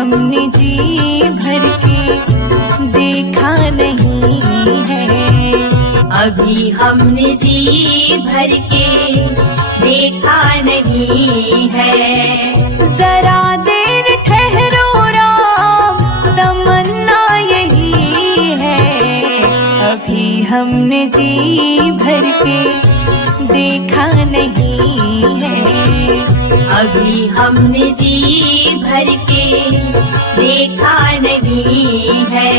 हमने जी भर के देखा नहीं है। अभी हमने जी भर के देखा नहीं है। जरा देर ठहरो राम, तमन्ना यही है। अभी हमने जी भर के देखा नहीं है। अभी हमने जी भर के देखा नहीं है।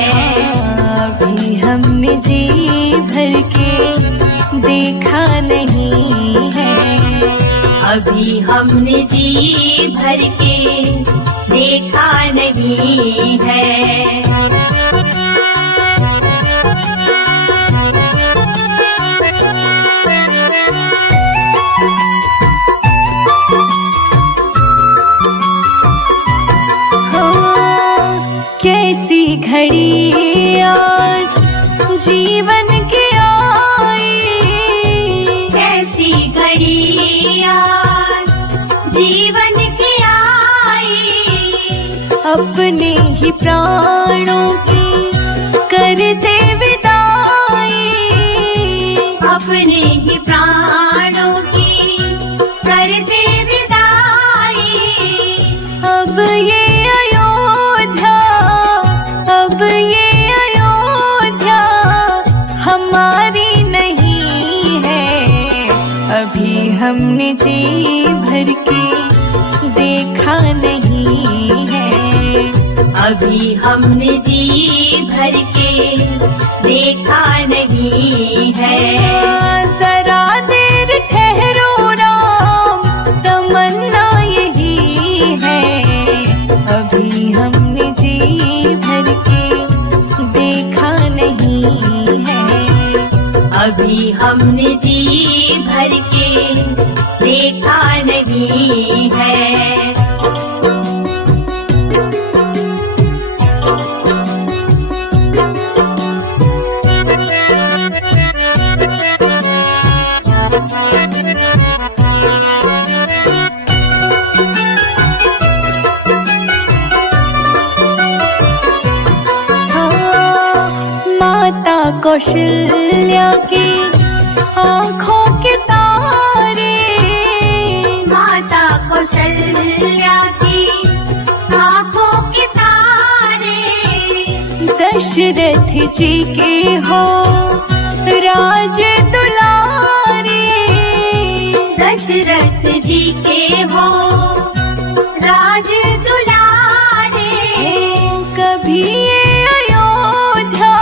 अभी हमने जी भर के देखा नहीं है। अभी हमने जी भर के देखा नहीं है। कैसी घड़ी आज जीवन की आई, कैसी घड़ी आज जीवन की आई। अपने ही प्राणों की करते विदाई, अपने ही प्राणों की करते विदाई। अब ये हमारी नहीं है। अभी हमने जी भर के देखा नहीं है। अभी हमने जी भर के देखा नहीं है। जरा देर ठहरो राम, तमन्ना यही है। अभी हमने जी भर के देखा नहीं है। अभी हमने जी भर के देखा नहीं है। माता कौशल्या की आँखों के तारे, माता कौशल्या की आँखों के तारे। दशरथ जी के हो राज दुलारे, दशरथ जी के हो राज दुलारे। कभी ये अयोध्या,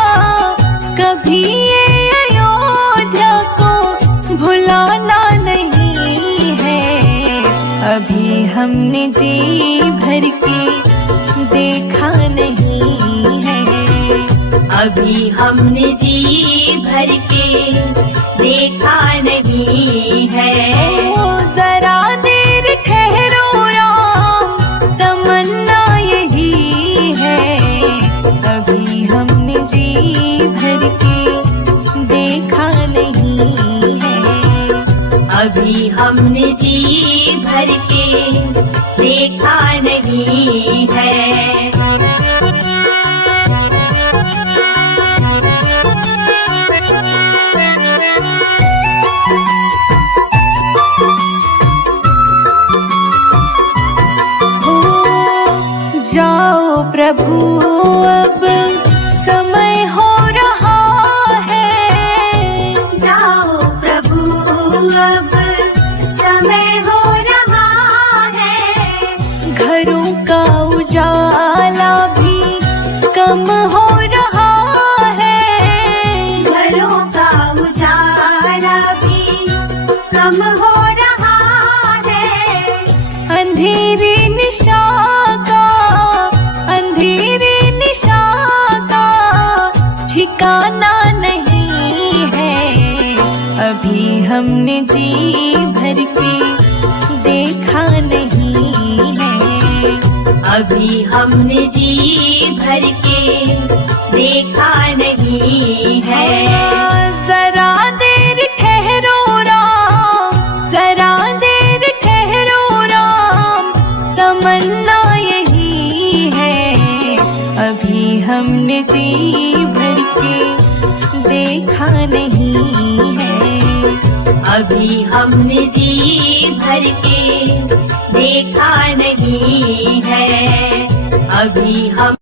कभी ये अयोध्या को भुलाना नहीं है। अभी हमने जी भर के देखा नहीं है। अभी हमने जी भर के देखा नहीं है। जरा देर ठहरो राम, तमन्ना यही है। अभी हमने जी भर के देखा नहीं है। अभी हमने जी भर के देखा नहीं है। जाओ प्रभु अब समय हो रहा है। जाओ प्रभु अब समय हो रहा है। घरों का उजाला भी कम हो रहा है। घरों का उजाला भी कम हो रहा है। अंधेरी निशा का, अंधेरी निशा का ठिकाना नहीं है। अभी हमने जी भर के देखा नहीं है। अभी हमने जी भर के देखा नहीं है। जरा देर ठहरो राम, जरा देर ठहरो राम, तमन्ना यही है। हमने जी भर के देखा नहीं है। अभी हमने जी भर के देखा नहीं है। अभी हम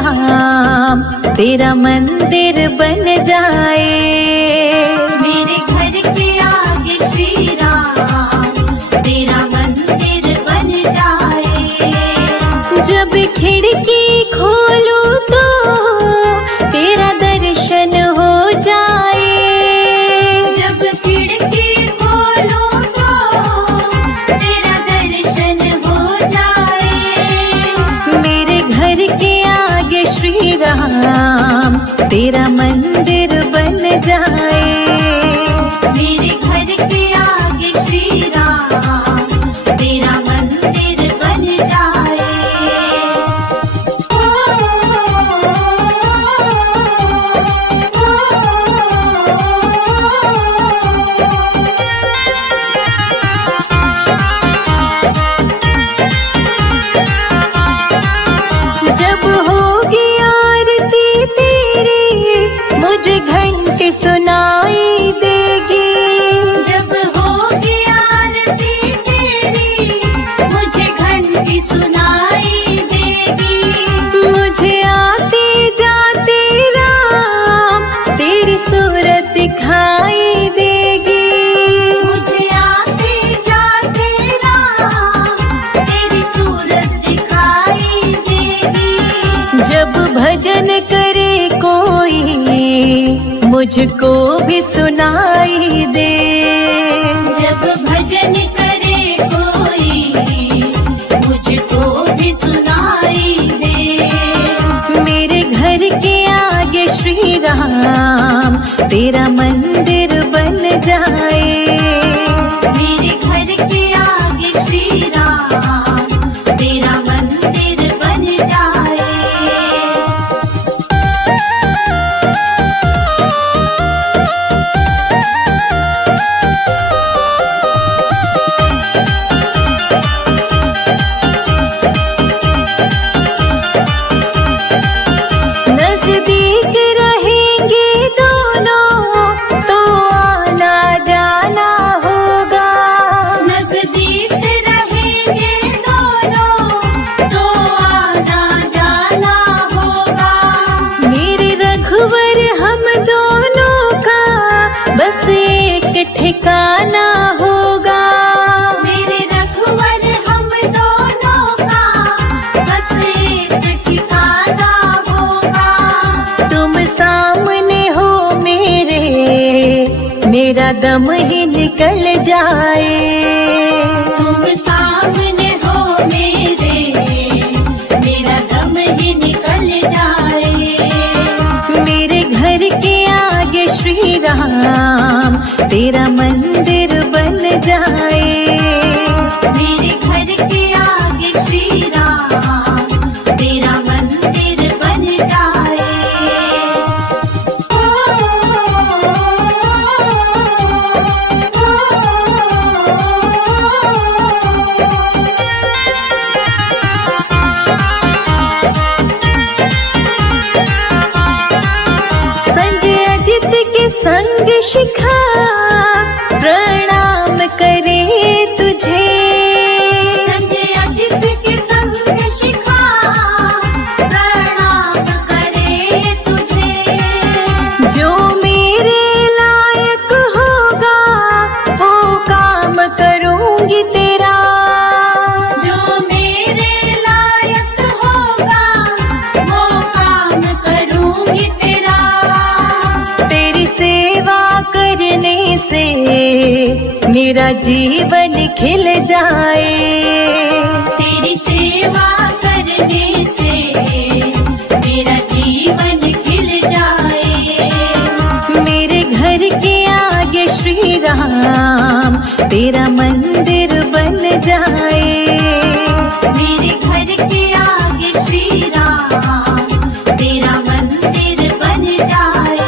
राम तेरा मंदिर बन जाए। मेरे घर के आगे श्री राम तेरा मंदिर बन जाए। जब खिड़की खोलूं तो तेरा दर्शन हो जाए। जब खिड़की खोलूं तो तेरा दर्शन हो जाए। मेरे घर के आगे श्री राम तेरा मंदिर बन जाए। मेरे घर के आगे श्री राम तेरा मंदिर बन जाए। जब होगी आरती तेरी मुझे घंटी सुनाई देगी। जब होगी आरती तेरी मुझे घंटी सुनाई देगी। मुझे आते जाते राम तेरी सूरत दिखाई देगी। मुझे आते जाते राम तेरी सूरत दिखाई देगी। जब भजन करे कोई मुझको भी सुनाई दे। जब भजन करे कोई मुझको भी सुनाई दे। मेरे घर के आगे श्री राम तेरा मंदिर बन जाए। मेरे घर के आगे श्री राम तेरा मंदिर बन जाए। नजदीक रहेंगे दोनों तो आना जाना होगा। नजदीक रहेंगे दोनों तो आना जाना होगा। मेरे रघुवर हम दोनों का बस एक ठिकाना होगा। मेरे रघुवर हम दोनों का बस एक ठिकाना होगा। तुम सामने हो मेरा दम ही निकल जाए। तुम सामने हो मेरा दम ही निकल जाए। मेरे घर के आगे श्री राम तेरा मंदिर बन जाए। मेरे घर के आगे श्री राम तेरा मंदिर बन जाए। संजय अजित के संग शिखा प्रणाम करे तुझे। संजय अजित के संग शिखा प्रणाम करे तुझे। जो मेरे लायक होगा वो काम करूंगी तेरा। जो मेरे लायक होगा वो काम करूंगी तेरा। तेरी सेवा करने से मेरा जीवन खिल जाए। तेरी सेवा करने से मेरा जीवन खिल जाए। मेरे घर के आगे श्री राम तेरा मंदिर बन जाए। मेरे घर के आगे श्री राम तेरा मंदिर बन जाए।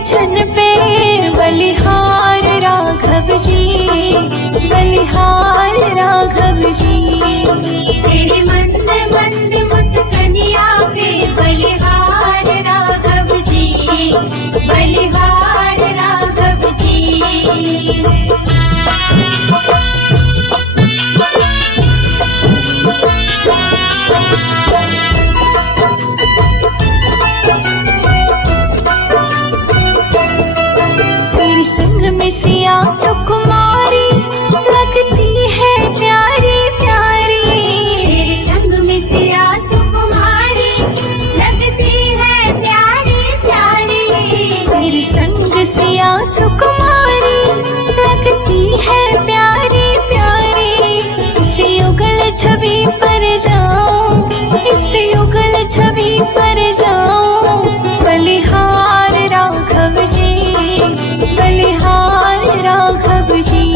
छन पे बलिहार राघव जी, बलिहार राघव जी। तेरे मंद मंद मुस्कनिया पे बलिहार राघव जी, बलिहार राघव जी। तेरे संग में सिया सुकुमारी लगती है प्यारी प्यारी। तेरे संग में सिया सुकुमारी लगती है प्यारी प्यारी। तेरे संग सिया सुकुमारी लगती है प्यारी प्यारी। इसे उगल छवि पर जाऊं, इसे उगल छवि पर जाऊं। बलिहार राघव जी, बलिहार राघव जी।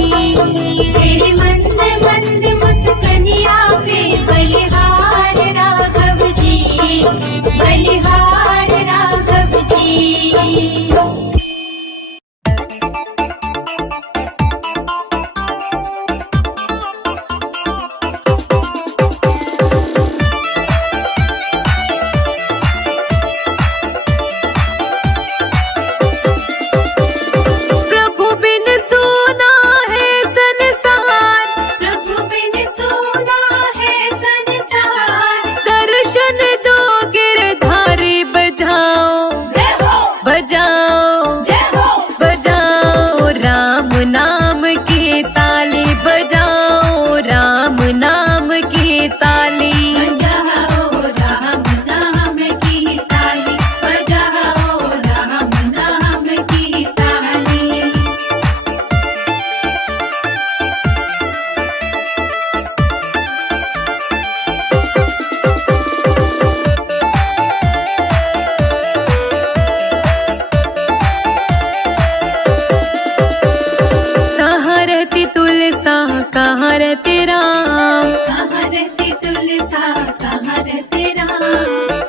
तेरे मंद मंद मुस्कनिया पे बलिहार राघव जी, बलिहार राघव जी। प्रभु बिन सोना है संसार, प्रभु बिन सोना है संसार। दर्शन दो गिरधारी बजाओ, जय हो, बजाओ, जय हो, बजाओ राम नाम की ताली, बजाओ राम नाम की ताली। बजाओ राम नाम की ताली, बजाओ राम नाम की ताली। कहाँ रहती तुलसा, कहाँ रहते राम, कहाँ रहती तुलसा, कहाँ रहते राम।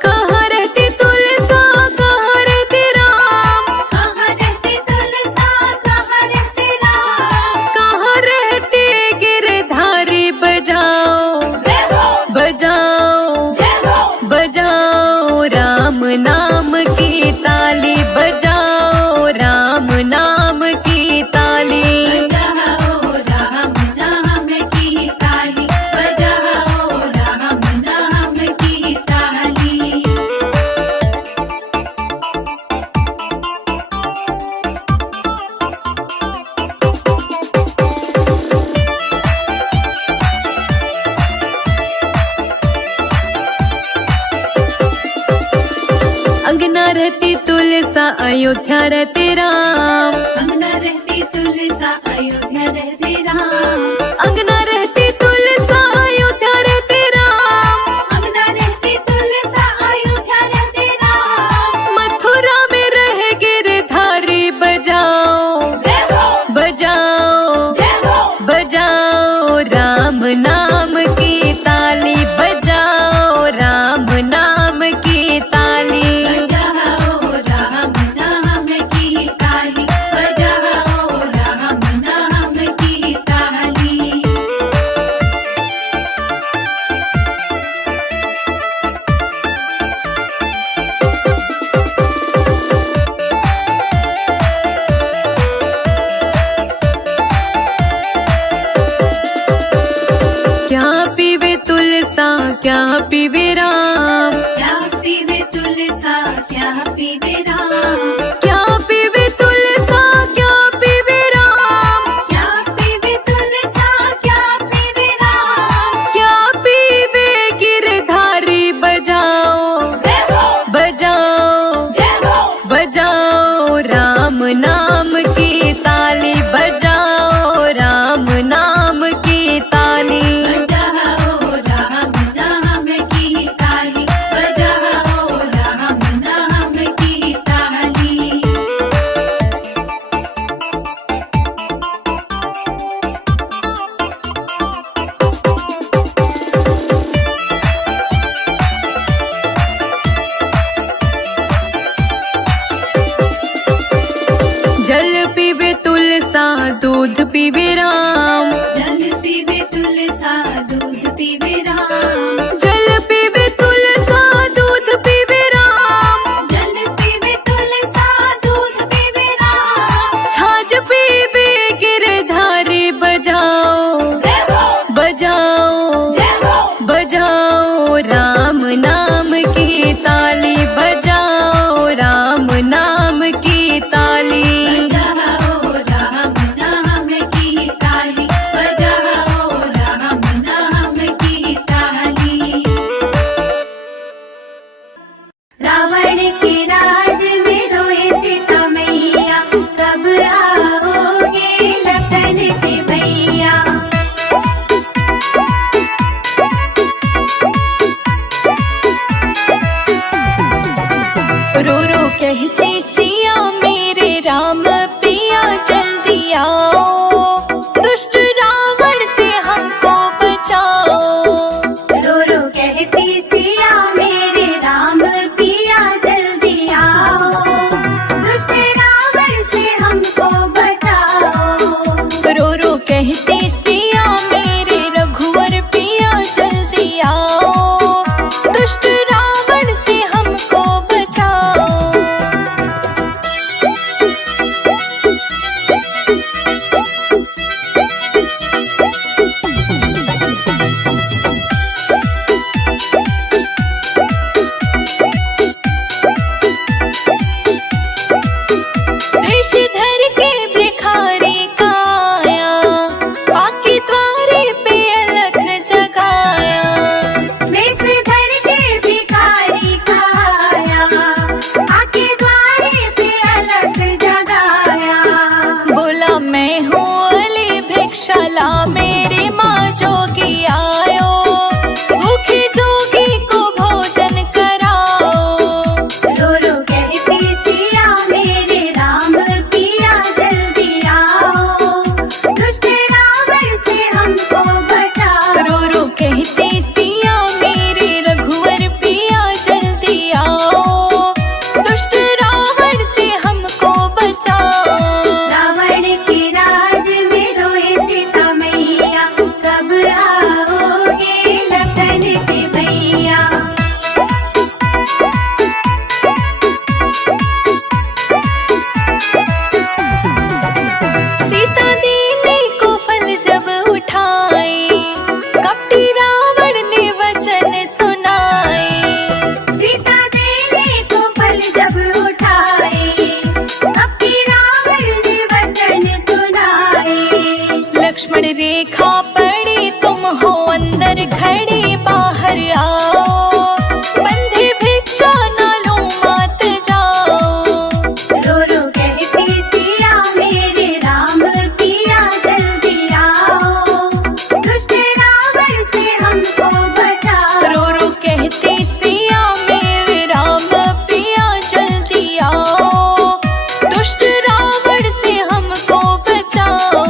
कहाँ रहती तुलसा, कहाँ रहते राम। कहाँ रहती तुलसा, कहाँ रहते राम। कहाँ रहते गिरधारी बजाओ, जय हो, बजाओ, जय हो, बजाओ राम नाम की ताली, बजाओ राम नाम की ताली। बजाओ राम नाम की ताली, बजाओ राम नाम की ताली। अंगना रहती तुलसा, अयोध्या रहते राम। अंगना रहती तुलसा, अयोध्या रहते राम। अंगना रहती तुलसा, अयोध्या रहते राम। अंगना रहती तुलसा, अयोध्या रहते राम। मथुरा में रह गिरधारी बजाओ, जय हो, बजाओ, जय हो, बजाओ राम नाम की ताली, बजाओ राम नाम की ताली। बजाओ राम नाम की ताली, बजाओ राम नाम की ताली। क्या पीवे तुलसा, क्या पीवे राम, क्या पीवे तुलसा, क्या पीवे राम। क्या पीवे तुलसा, क्या पीवे राम। क्या पीवे तुलसा, क्या पीवे राम। क्या पीवे गिरधारी बजाओ, जय हो, बजाओ, जय हो, बजाओ राम नाम की ताली, बजाओ राम नाम की ताली। बजाओ राम नाम की पीवे तुलसा दूध पीवे राम। जल पीवे तुलसा दूध पीवे राम। जल पीवे तुलसा दूध पीवे राम। जल पीवे तुलसा दूध पीवे राम। छाछ पीवे गिरधारी बजाओ जय हो बजाओ जय हो बजाओ राम नाम की ताली बजाओ राम नाम की ताली। बजाओ राम नाम की ताली। बजाओ राम नाम की ताली। रावण के राज में रोए सीता मैया, कब आओगे लखन के भैया। रो रो कहते सिया मेरे राम पिया जल्दी आओ, दुष्ट रावण से हमको बचाओ। रो रो कहती सिया मेरे राम पिया जल्दी आओ, दुष्ट रावण से हमको बचाओ। रो रो कहते सिया मेरे रघुवर पिया जल्दी आओ, दुष्ट रावण से हमको बचाओ। देश धर के भिखारी का आया, आके द्वारे पे अलख जगाया। वेश धर के भिखारी का आया, आके द्वारे पे अलख जगाया। बोला मैं हूँ अली भिक्षाला मेरी माँ जोगी आयो, भूखे जोगी को भोजन कराओ। रो रो कहती सिया मेरे राम पिया जल्दी आओ, दुष्ट रावण से हमको बचाओ। रो रो कहते सिया मेरे रघुवर पिया जल्दी आओ, दुष्ट रावण से हमको बचाओ। रावण के राज में रोए सीता मैया, कब आओगे लखन के भैया। सीता देने को फल जब उठाए, कपटी रावण ने वचन सुनाए। सीता देने को फल जब उठाए, कपटी रावण ने वचन सुनाए। लक्ष्मण रेखा पड़े तुम हो अंदर खड़े बाहर आओ, बंधे भिक्षा न लो मात जाओ। रो रो कहती सिया मेरे राम पिया जल्दी आओ, दुष्ट रावण से हमको बचाओ। रो रो कहते सिया मेरे राम पिया जल्दी आओ, दुष्ट रावण से हमको बचाओ।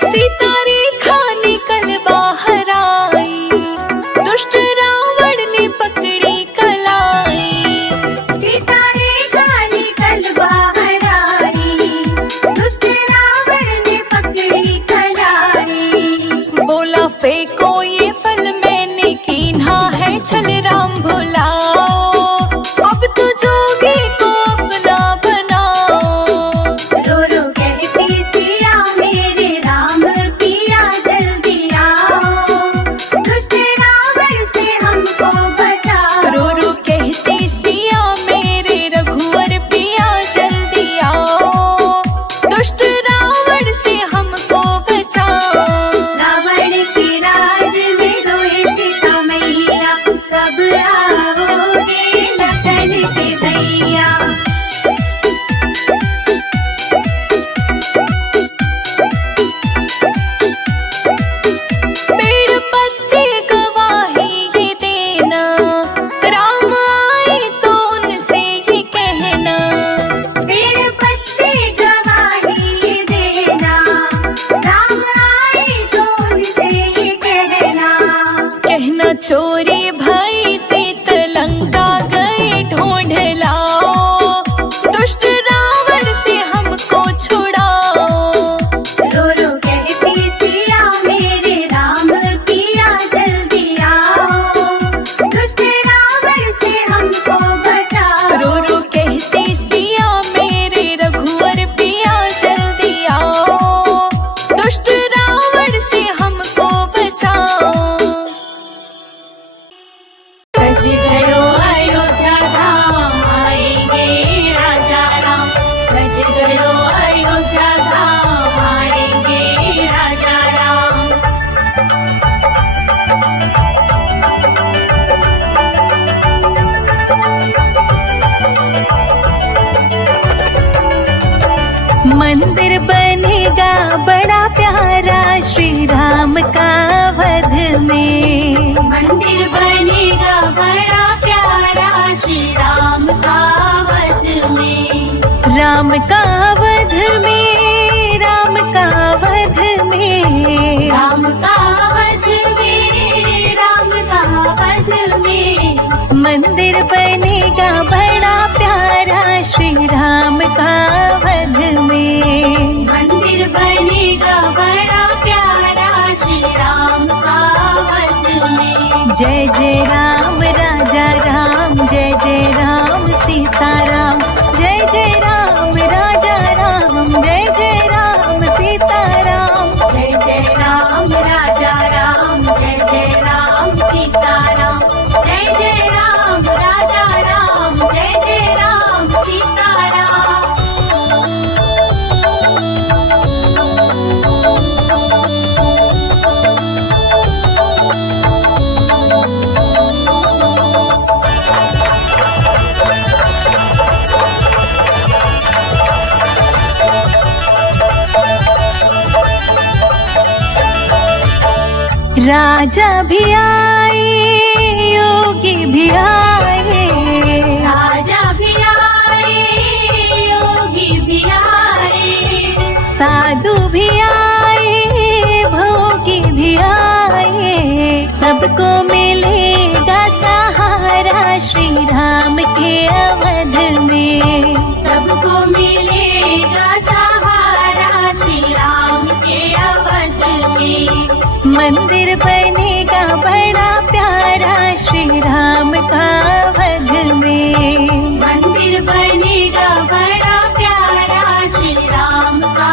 सीता रेखा निकल बाहर आई, दुष्ट रावण ने पकड़ी कलाई। सीता रेखा निकल मंदिर बनेगा बड़ा प्यारा श्री राम का वध में। मंदिर बनेगा बड़ा प्यारा श्री राम का वध में। राम का वध में, राम का वध में, राम का वध में, राम का वध में। मंदिर बनेगा बड़ा प्यारा श्री राम का वध में। मंदिर बनेगा बड़ा प्यारा श्री राम का वध में। जय जय राम राजा राम, जय जय राम सीताराम, जय जय राम राजा राम, जय जय राम सीताराम। जय जय राम राजा राम, जय जय राम सीताराम, जय जय राम राजा राम, जय जय राम सीताराम। राजा भी आए, योगी भी आए, राजा भी आए, योगी भी आए, साधु भी आए, भोगी भी आए। सबको मिलेगा सहारा श्री राम के अवध में। सबको मिलेगा सहारा श्री राम के अवध में। मंदिर बनेगा बड़ा प्यारा श्री राम का वध में। मंदिर बनेगा बड़ा प्यारा श्री राम का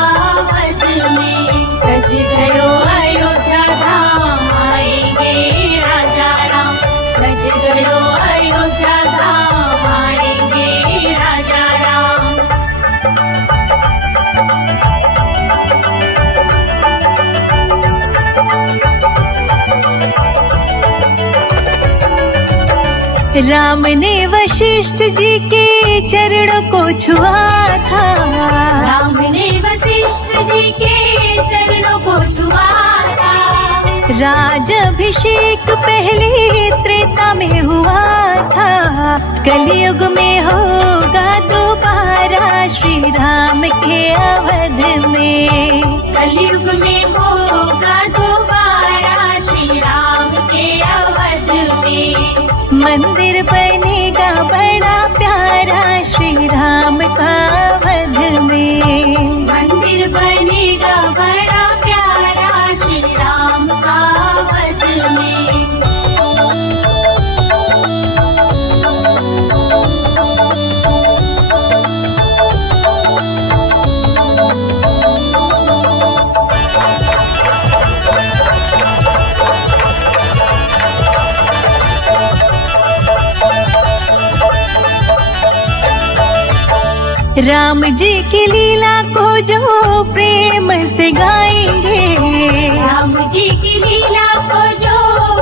वध में। सज गयो अयोध्या धाम, आएंगे राजा राम। सज गयो अयोध्या धाम, आएंगे राजा राम। राम ने वशिष्ठ जी के चरणों को छुआ था। राम ने वशिष्ठ जी के चरणों को छुआ था। राजाभिषेक पहले त्रेता में हुआ था। कलयुग में होगा दोबारा श्री राम के अवध में। कलयुग में होगा दोबारा श्री राम के अवध में। मंदिर बनेगा बड़ा प्यारा श्री राम का वध में। मंदिर बनेगा बड़ा प्यारा श्री राम का वध में। राम जी की लीला को जो प्रेम से गाएंगे। राम जी की लीला को जो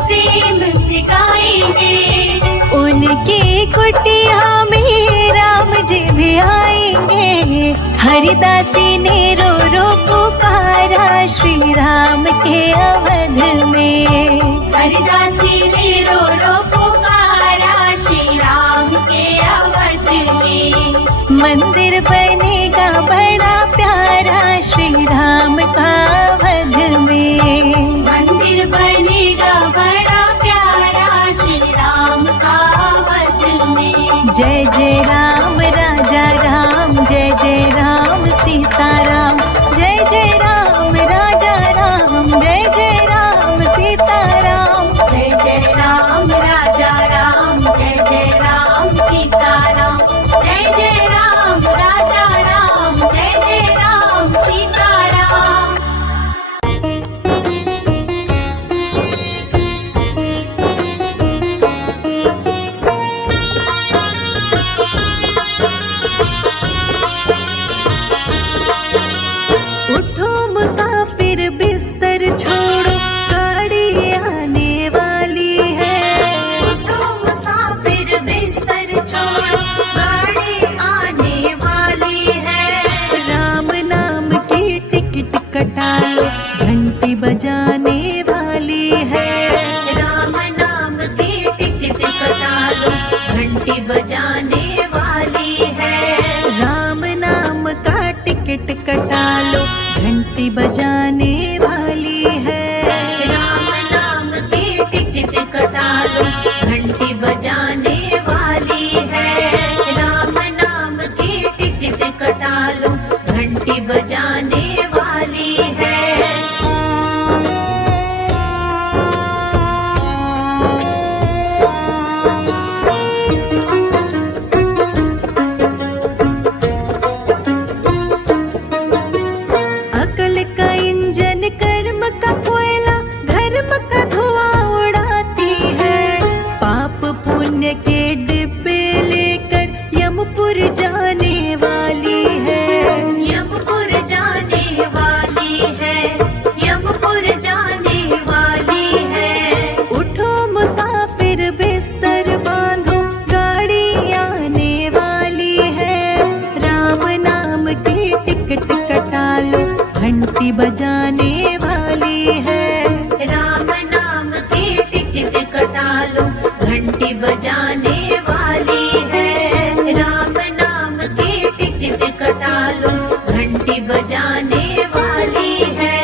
प्रेम से गाएंगे। उनकी कुटिया में राम जी भी आएंगे। हरिदासी ने रो रो पुकारा श्री राम के अवध में। हरिदासी ने रो रो पुकारा श्री राम के अवध में। मंदिर बनेगा बड़ा प्यारा श्री राम का वध में। मंदिर बनेगा बड़ा प्यारा श्री राम का वध में। जय जय राम राजा राम, जय जय राम सीताराम, जय जय राम राजा राम, जय जय राम सीताराम। जय जय राम राजा राम, जय जय राम सीताराम, जय जय राम राजा टिकट कटा लो, घंटी बजाने वाली है। राम नाम की टिकट कटा लो, घंटी बजाने वाली है। राम नाम की टिकट कटा लो, घंटी बजाने वाली है। अकल का इंजन, कर्म का कोयला, धर्म का धुआं उड़ाती है। पाप पुण्य के डिब्बे लेकर यमपुर जाने वाली है। यमपुर जाने वाली है, यमपुर जाने वाली है। उठो मुसाफिर बिस्तर बांधो, गाड़ी आने वाली है। राम नाम की टिकट कटा लो, घंटी बजाने वाली है। राम नाम की टिकट कटा लो, घंटी बजाने वाली है। राम नाम की टिकट कटा लो, घंटी बजाने वाली है।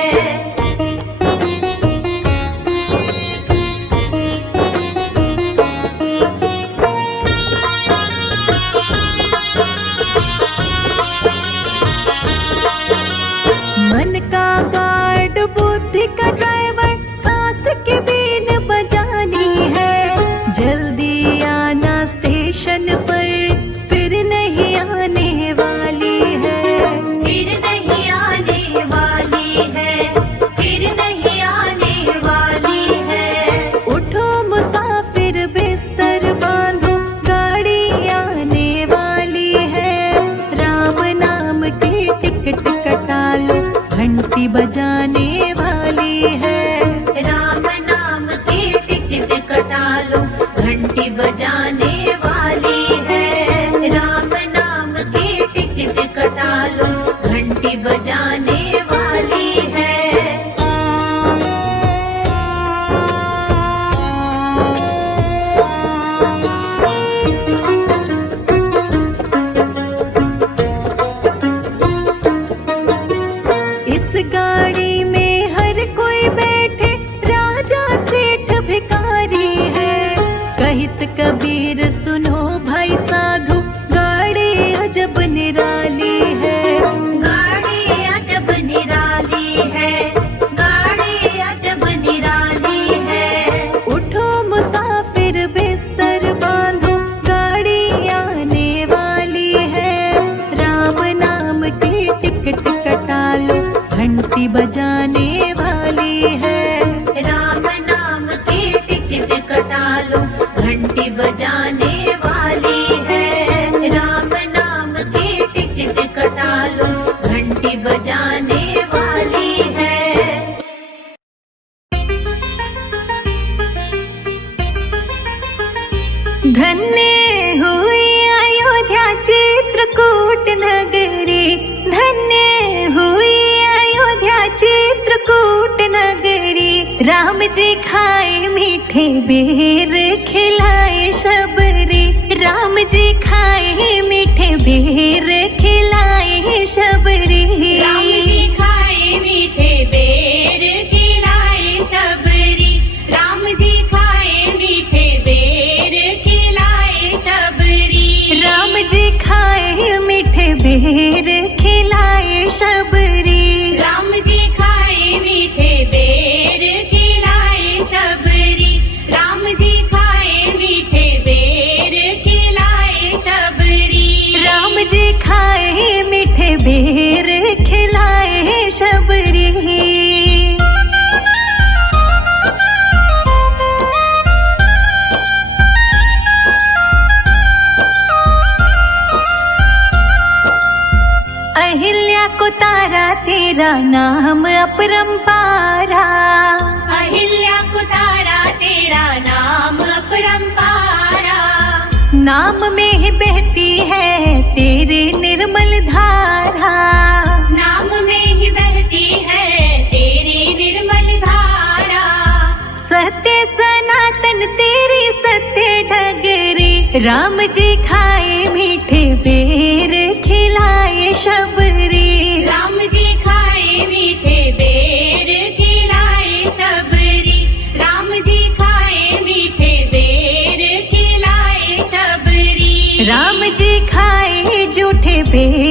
मन का गार्ड, बुद्धि का ड्राइवर, सांस की बीन बजानी है। जल्दी आना स्टेशन पर, फिर नहीं आने वाली है। फिर नहीं आने वाली है, फिर नहीं आने वाली है। उठो मुसाफिर बिस्तर बांधो, गाड़ी आने वाली है। राम नाम की टिकट कटा लो, घंटी बजाने वाली है। राम नाम की टिकट कटा लो, घंटी बजाने वाली है। राम नाम की टिकट कटा लो, घंटी बजाने वाली है। इस गाड़ी में हर कोई बैठे, राजा सेठ भिखारी है। कहित कबीर सुनो भाई साधु, गाड़ी अजब निराली है। गाड़ी अजब निराली है, गाड़ी अजब निराली है। उठो मुसाफिर बिस्तर बांधो, गाड़ी आने वाली है। राम नाम की टिकट कटा लो, घंटी बजाने वाली है। राम नाम की टिकट कटा लो, घंटी बजाने वाली है। राम नाम की टिकट कटा लो, घंटी बजाने वाली है। धन्य हुई अयोध्या चित्रकूट नगरी, धन्य हुई अयोध्या चित्रकूट नगरी। राम जी खाए मीठे बेर, खिलाए शबरी। राम जी खाए मीठे बेर, खिलाए शबरी। राम जी खाए मीठे बेर, खिलाए शबरी। राम जी खाए मीठे बेर, खिलाए शबरी। राम जी खाए मीठे बेर, खिलाए शबरी। राम जी खाए मीठे बेर, खिलाए शबरी। राम जी खाए मीठे बेर, खिलाए शबरी। राम जी खाए मीठे बेर, खिलाए शबरी। अहिल्या को तारा, तेरा नाम अपरंपारा। अहिल्या को तारा, तेरा नाम अपरंपारा। नाम में ही बहती है तेरी निर्मल धारा। नाम में ही बहती है तेरी निर्मल धारा। सत्य सनातन तेरी सत्य डगरी। राम जी खाए मीठे बेर, खिलाए शबरी।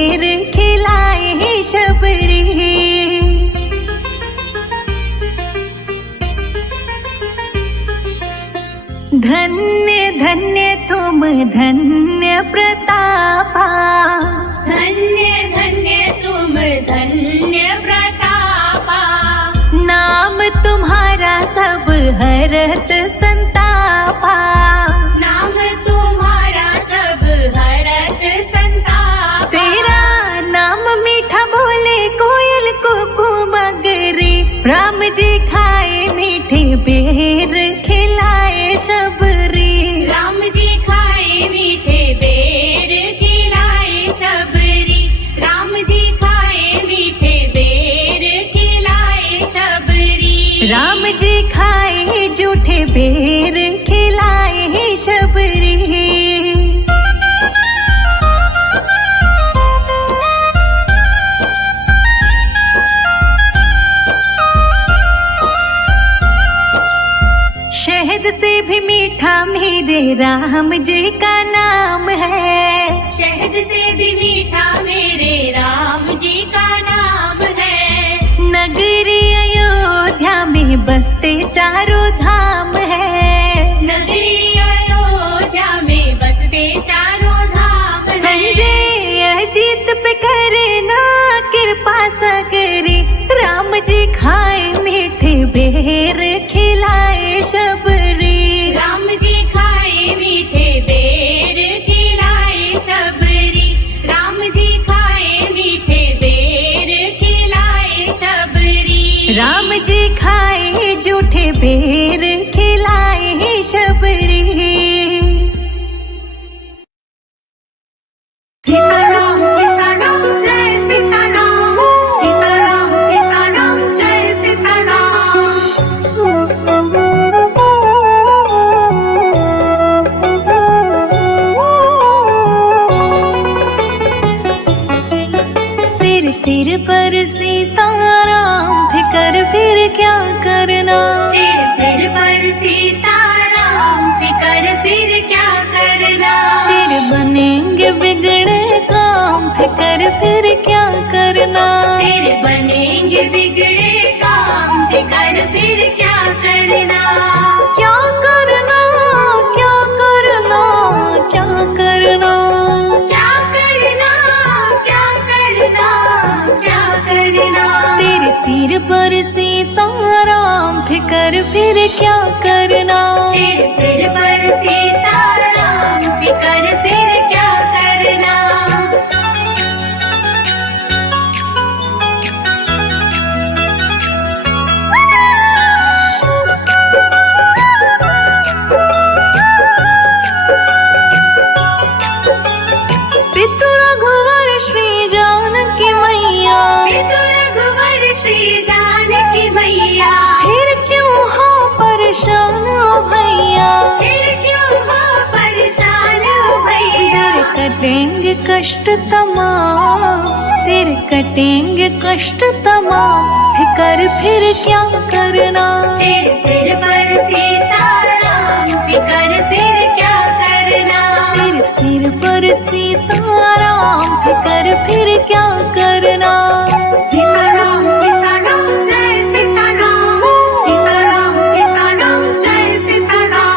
बेर खिलाए शबरी। धन्य धन्य तुम धन्य प्रतापा, धन्य धन्य तुम धन्य प्रतापा। नाम तुम्हारा सब हरत संतापा, नाम तुम्हारा सब हरत संतापा। तेरा नाम मीठा बोले कोयल कुकू मगरी। राम जी खाए मीठे बेर खिलाए शबरी। राम जी खाए मीठे बेर खिलाए शबरी। राम जी खाए मीठे बेर खिलाए शबरी। राम जी खाए जूठे बेर खिलाए शबरी। शहद से भी मीठा मेरे राम जी का नाम है। शहद से भी मीठा मेरे राम जी का नाम है। नगरी अयोध्या में बसते चारों धाम है। नगरी अयोध्या में बसते चारों धाम है। संजय अजीत पे करे ना कृपा सगरी। राम जी खाए मीठे बेर खिलाए शबरी। राम जी खाए मीठे बेर खिलाए शबरी। राम जी खाए मीठे बेर खिलाए शबरी। राम जी खाए जूठे बेर खिलाए शबरी। सीताराम सीताराम जय सीताराम। सीताराम सीताराम जय सीताराम। तेरे सिर पर सीताराम फिकर फिर क्या करना। तेरे सिर पर सीताराम फिकर फिर क्या करना। तेरे बनेंगे बिगड़े काम फिकर फिर क्या करना। तेरे बनेंगे बिगड़े काम फिकर फिर क्या करना। क्या करना क्या करना क्या करना। क्या करना क्या करना क्या करना। तेरे सिर पर सीताराम फिकर फिर क्या करना। तेरे सिर पर सीताराम फिकर फिर क्या करना। पितु रघुवर श्री जानकी मैया। पितु रघुवर श्री जानकी मैया। फिर क्यों हो परेशान ओ भैया। फिर क्यों हो परेशान हो भैया। तेरे कटेंगे कष्ट तमाम। तेरे कटेंगे कष्ट तमाम फिकर फिर क्या करना। तेरे सिर पर सीताराम फिकर फिर क्या करना। तेरे सिर पर सीताराम फिकर फिर क्या करना। सीताराम सीताराम जय सीताराम। सीताराम सीताराम जय सीताराम।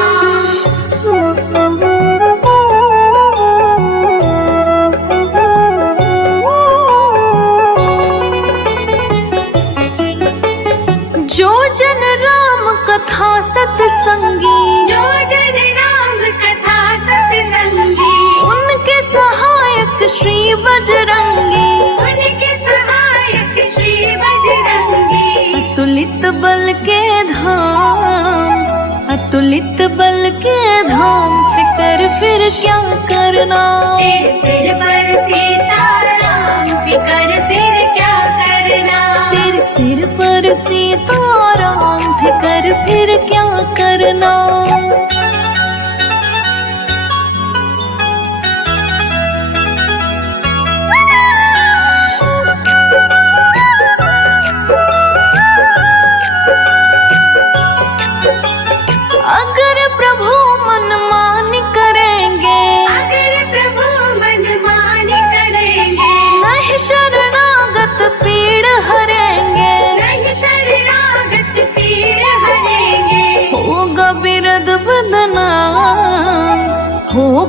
जो जन राम कथा सत्संगी। जो जन राम कथा सत्संगी। उनके सहायक श्री बजरंगी। उनके सहायक श्री बजरंगी। अतुलित बल के धाम। अतुलित बल के धाम फिकर फिर क्या करना। तेरे सिर पर सीताराम फिकर फिर क्या करना। तेरे सिर पर सीताराम फिकर फिर क्या करना। अगर प्रभु मनमानी करेंगे। अगर प्रभु मनमानी करेंगे।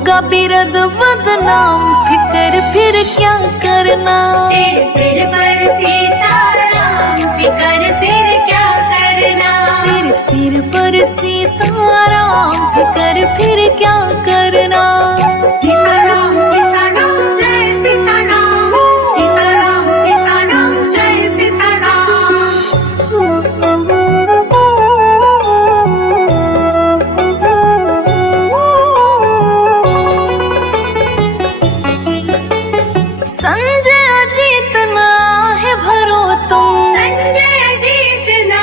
होगा बिरद बदनाम, फिकर फिर क्या करना। तेरे सिर पर सीताराम, फिकर फिर क्या करना। तेरे सिर पर सीताराम, फिकर फिर क्या करना। सीताराम सीताराम जय सीताराम, सीताराम सीताराम जय सीताराम। संजय जीतना है भरो तुम, संजय जीतना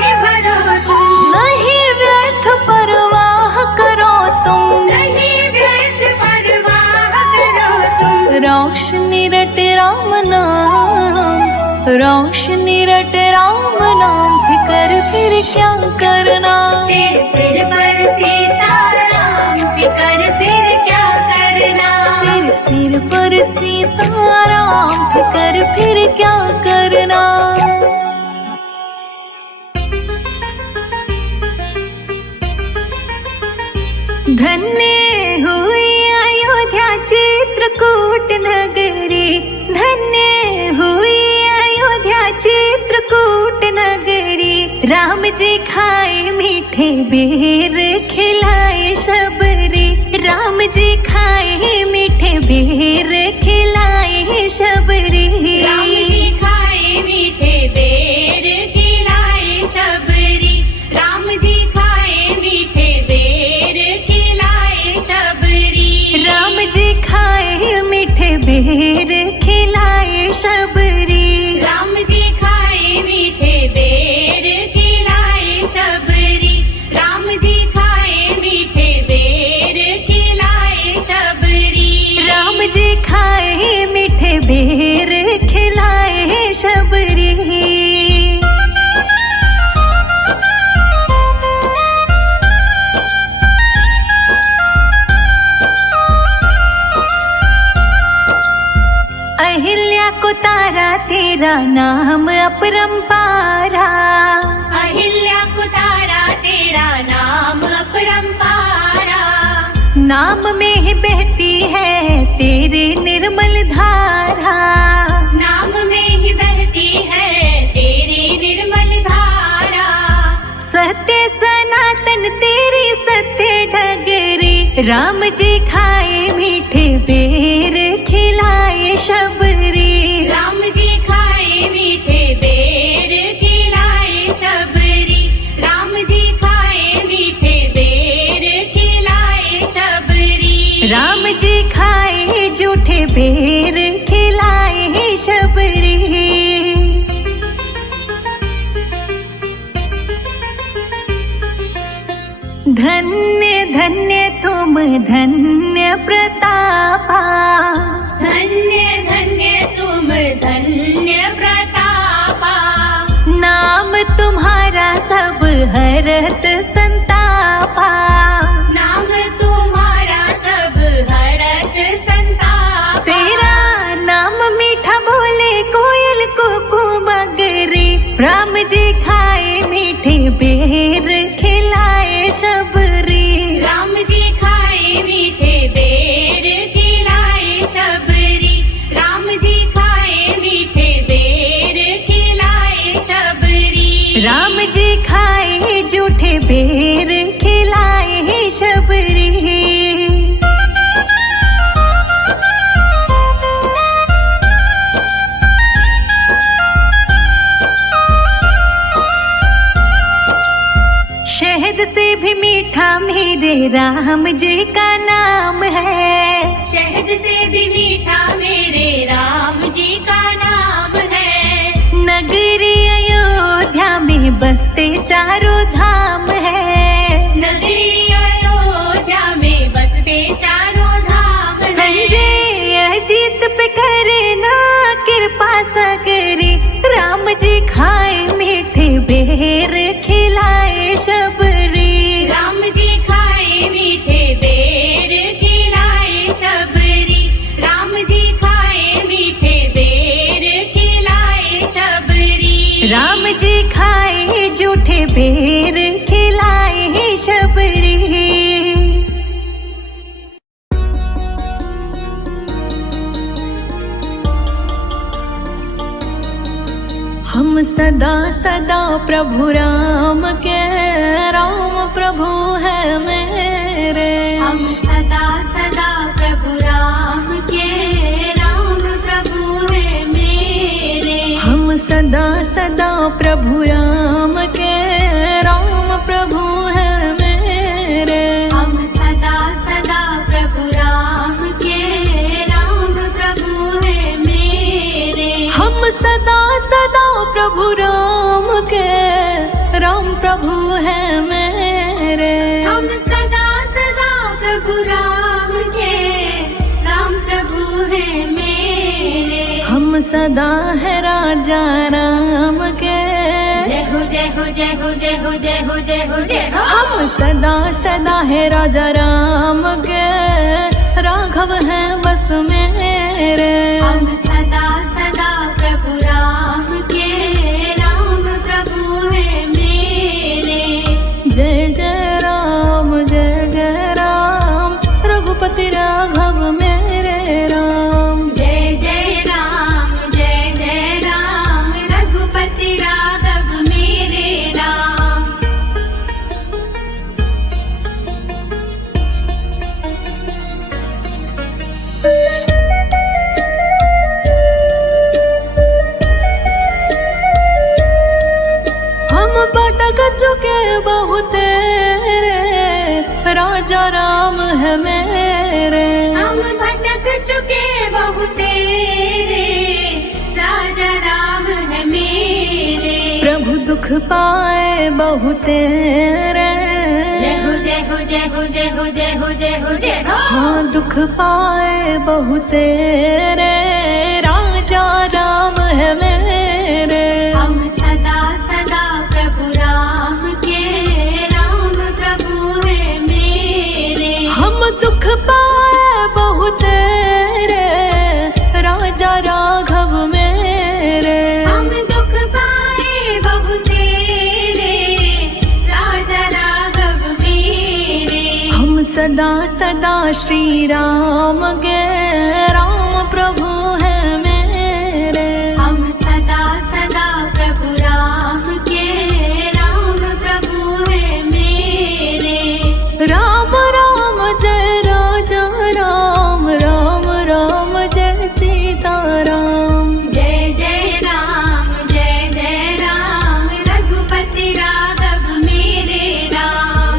है भरो तुम, नहीं व्यर्थ परवाह करो तुम। नहीं व्यर्थ परवाह करो तुम। रोशनी रट राम नाम, रोशनी रट राम नाम, फिकर फिर क्या करना। तेरे सिर पर सीताराम, फिकर फिर क्या करना। तेरे सिर पर सीताराम, फिकर फिर क्या करना। धन्य हुई अयोध्या चित्रकूट नगरी, धन्य हुई अयोध्या चित्रकूट नगरी। राम जी खाए मीठे बेर, खिलाए शबरी। राम जी खाए मीठे बेर, खिलाए शबरी। राम जी खाए मीठे बेर, खिलाए शबरी। राम जी खाए मीठे बेर, खिलाए शबरी। राम जी खाए मीठे बेर, खिलाए शबरी। राम जी खाए मीठे बेर, खिलाए शबरी। राम जी खाए मीठे बेर, खिलाए शबरी। राम जी खाए मीठे बेर, खिलाए शबरी। अहिल्या को तारा तेरा नाम अपरंपारा। अहिल्या को तारा तेरा नाम अपरंपारा। नाम में ही बहती है तेरे निर्मल धारा। नाम में ही बहती है तेरी निर्मल धारा। सत्य सनातन तेरी सत्य डगरी। राम जी खाए मीठे बेर, खिलाए शबरी। राम जी खाए मीठे बेर, खिलाए शबरी। राम जी खाए मीठे बेर, खिलाए शबरी। राम जी खाए जूठे बेर, खिलाए शबरी। धन्य धन्य तुम धन्य प्रतापा। धन्य धन्य तुम धन्य प्रतापा। नाम तुम्हारा सब हरत संतापा। नाम तुम्हारा सब हरत संतापा। तेरा नाम मीठा बोले कोयल कुकू मगरी। राम जी खाए मीठे बेर, खिलाए शबरी। राम जी खाए मीठे बेर, खिलाए शबरी। राम जी खाए मीठे बेर, खिलाए शबरी। राम जी खाए जूठे बेर, खिलाए शबरी। शहद से भी मीठा मेरे राम जी का नाम है। शहद से भी मीठा मेरे राम जी का नाम है। नगरी अयोध्या में बसते चारों धाम है। नगरी अयोध्या में बसते चारों धाम है। संजय अजीत पे करे ना कृपा सगरी। राम जी खाए मीठे बेर, खिलाए शबरी। राम जी खाए मीठे बेर, खिलाए शबरी। राम जी खाए मीठे बेर, खिलाए शबरी। राम जी खाए जूठे बेर, खिलाए शबरी। हम सदा सदा प्रभु राम के, राम प्रभु है मेरे। हम सदा सदा प्रभु राम के, राम प्रभु है मेरे। हम सदा सदा प्रभु राम के, राम प्रभु है मेरे। हम सदा सदा प्रभु राम के, राम प्रभु है मेरे। हम सदा सदा प्रभु राम के, राम प्रभु है मेरे। हम सदा सदा प्रभु राम के, राम प्रभु है मेरे। हम सदा है राजा राम के, जय हो जय हो जय हो जय हो जय हो जय हो जय हो। हम सदा सदा है राजा राम के, राघव है बस मेरे। हम सदा सदा प्रभु राम के, राम प्रभु है मेरे। जय जय राम रघुपति राघव मेरे राम। जय जय राम रघुपति राघव मेरे राम। हम भटक चुके बहुत रे, राजा राम है मेरे। हम भटक चुके बहुत रे, राजा राम है मेरे। प्रभु दुख पाए बहुत रे, जय हो जय हो जय हो जय हो जय हो जय हो जय हो। हाँ दुख पाए बहुत रे, राजा राम है मेरे। हम सदा सदा प्रभु राम के, राम प्रभु है मेरे। हम दुख पाए बहुत रे, राजा राघव मेरे। हम दुख पाए बहुत रे, राजा राघव मेरे। हम सदा सदा श्री राम के, राम प्रभु है मेरे। हम सदा सदा प्रभु राम के, राम प्रभु है मेरे। राम राम जय राजा राम, राम राम जय सीता राम। जय जय राम रघुपति राघव मेरे राम।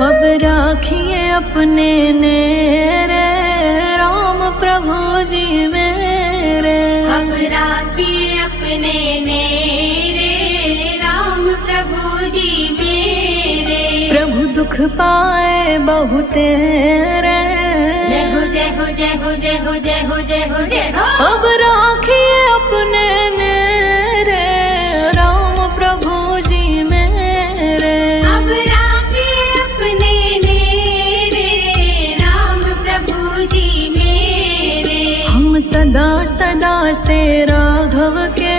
अब राखिए अपने नेरे, राम प्रभु जी मेरे। अब राखिए अपने नेरे, राम प्रभु जी मेरे। प्रभु दुख पाए बहुत रे, जय हो जय हो जय हो जय हो जय हो जय हो जय हो। अब राखिए अपने नेरे, राम प्रभु जी मेरे। अब राखिए अपने नेरे, राम प्रभु जी मेरे। हम सदा सदा से राघव के,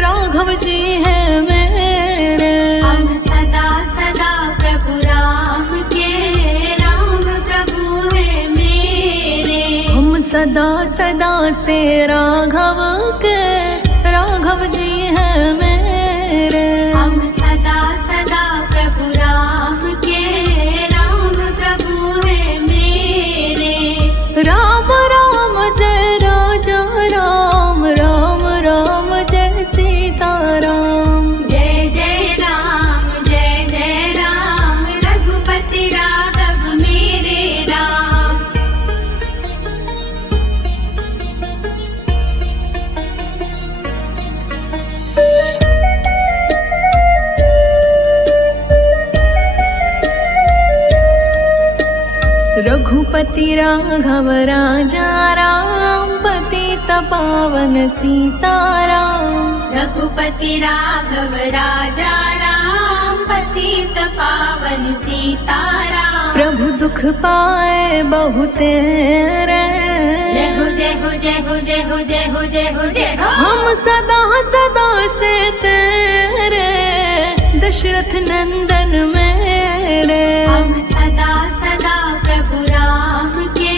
राघव जी है मेरे। हम सदा सदा प्रभु राम के, राम प्रभु है मेरे। हम सदा सदा से राघव के, राघव जी है मेरे। हम सदा सदा प्रभु राम के, राम प्रभु है मेरे। राम राम जय राजा राम, राम राम जय सीता राम। जय जय राम रघुपति राघव मेरे राम। रघुपति राघव राजा राम, पतित पावन सीताराम। रघुपति राघव राजा राम, पतित पावन सीताराम। प्रभु दुख पाए बहुत रे, जय हो जय हो जय हो जय हो जय हो जय हो जय हो। हम सदा सदा से तेरे, दशरथ नंदन मेरे। हम सदा सदा प्रभु राम के,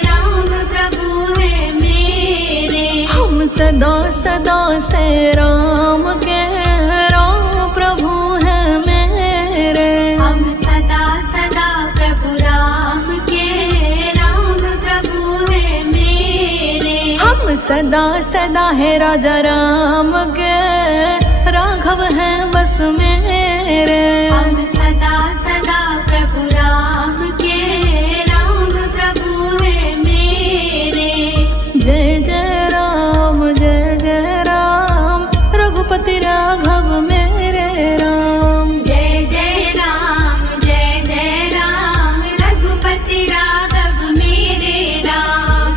राम प्रभु है मेरे। हम सदा सदा से राम के, राम प्रभु है मेरे। हम सदा सदा प्रभु राम के, राम प्रभु है मेरे। हम सदा सदा है राजा राम के, राघव है बस मेरे। हम सदा सदा प्रभु राम के, राम प्रभु है मेरे। जय जय राम रघुपति राघव मेरे राम। जय जय राम रघुपति राघव मेरे राम।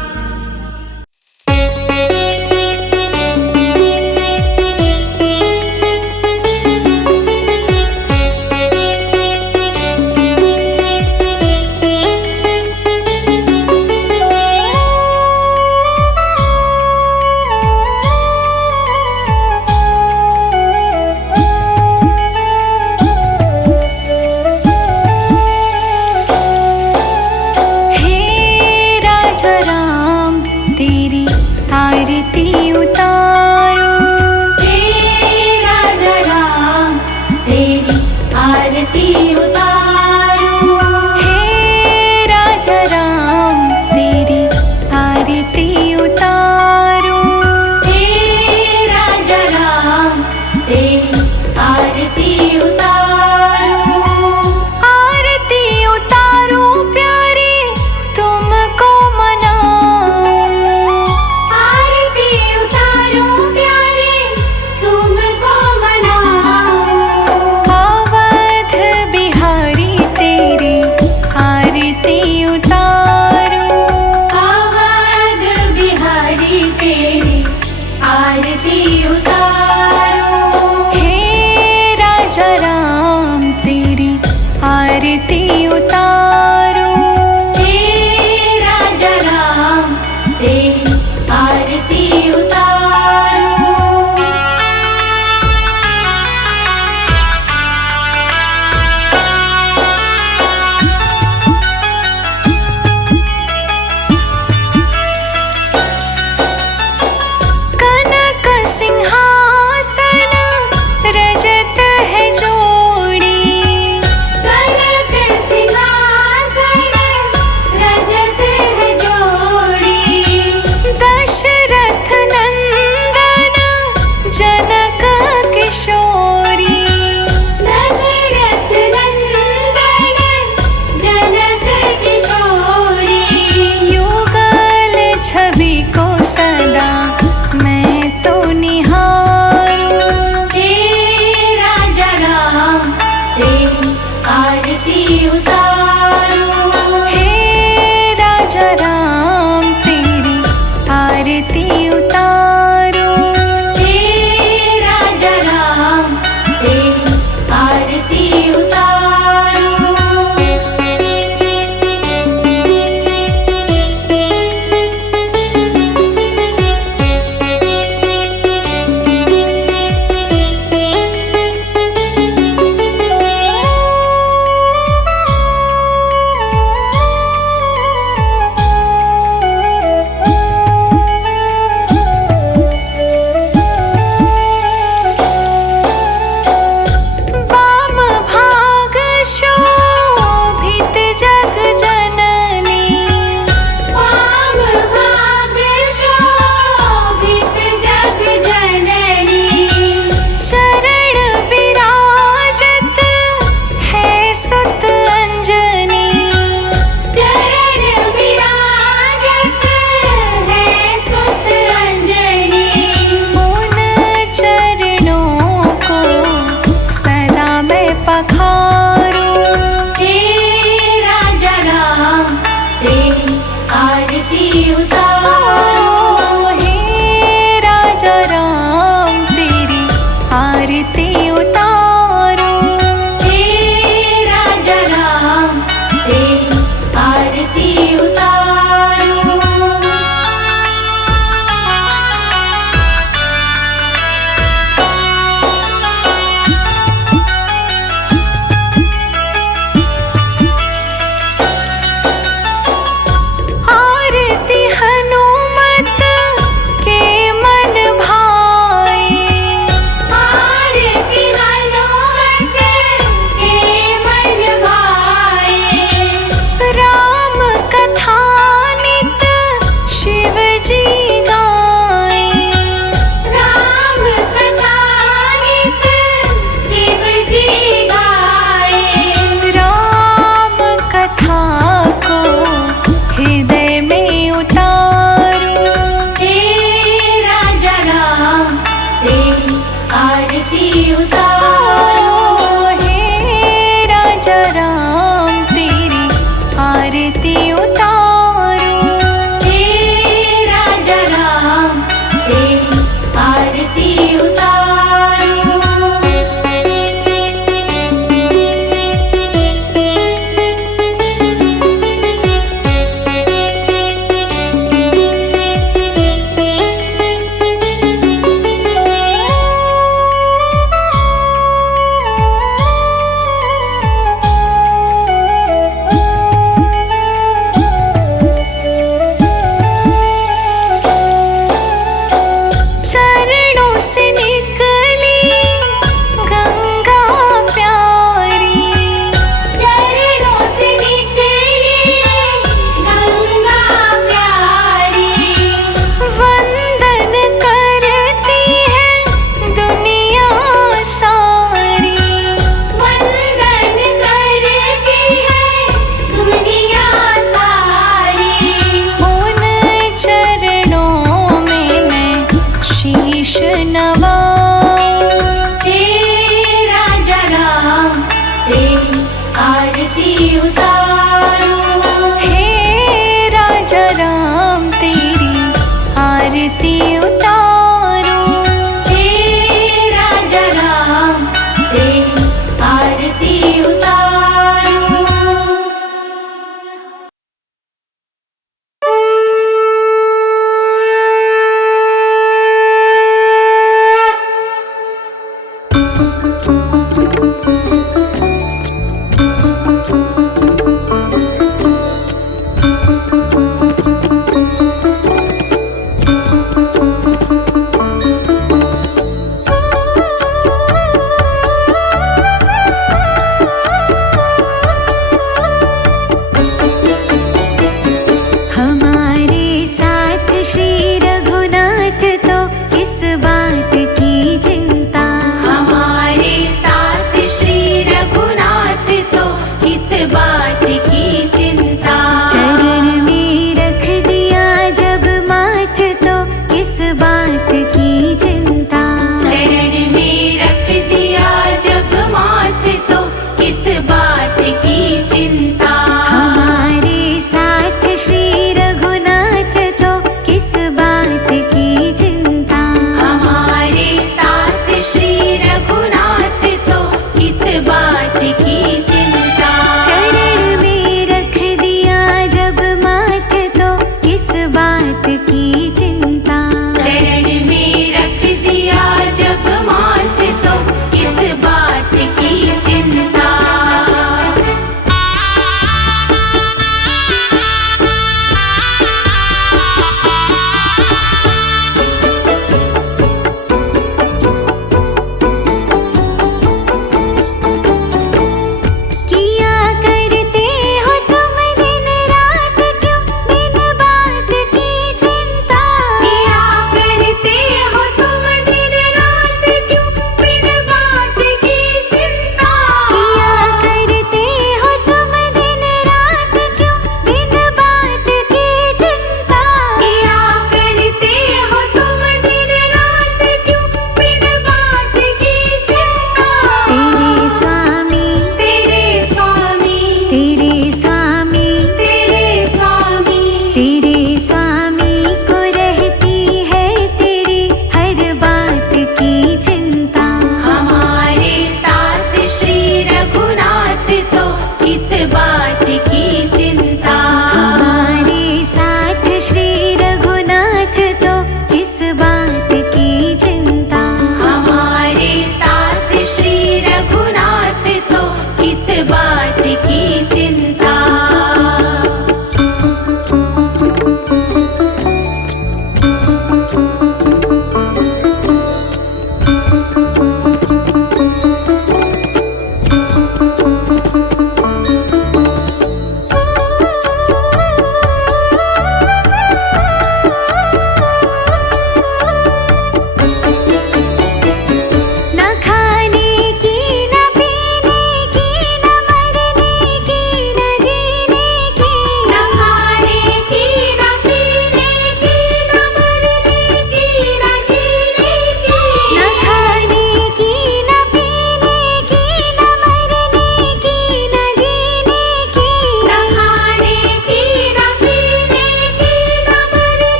आरती उतारो, हे राजा राम तेरी आरती उतारो। हे राजा राम तेरी आरती उतारो। हे राजा राम तेरी आरती उतारो। आरती उतारो प्यारे तुमको मनाऊं। आरती उतारो प्यारे तुमको मनाऊं। अवध बिहारी तेरी आरती उतारो। अवध बिहारी तेरी आरती उतारो।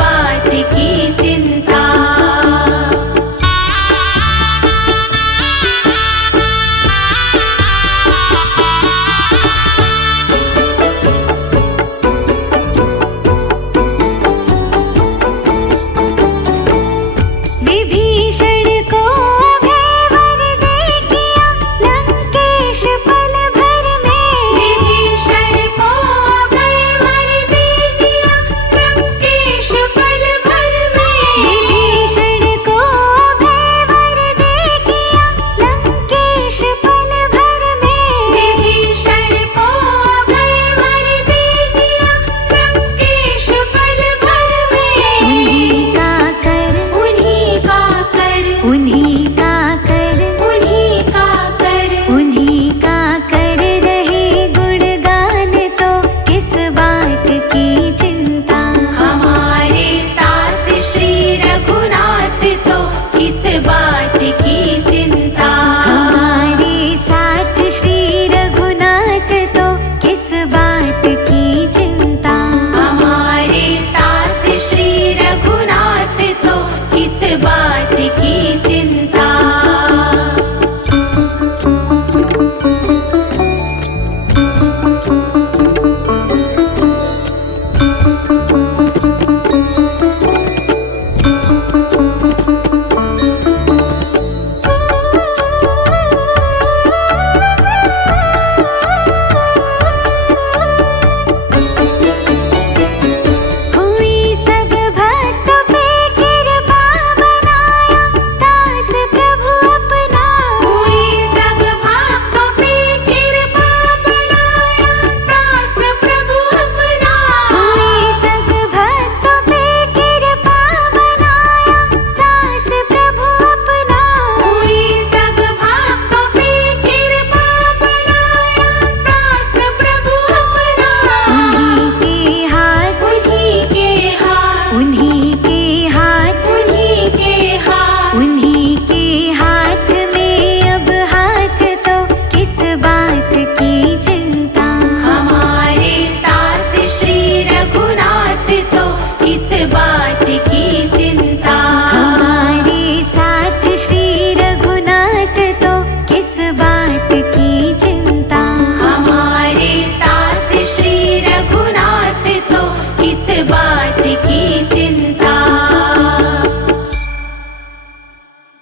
बात की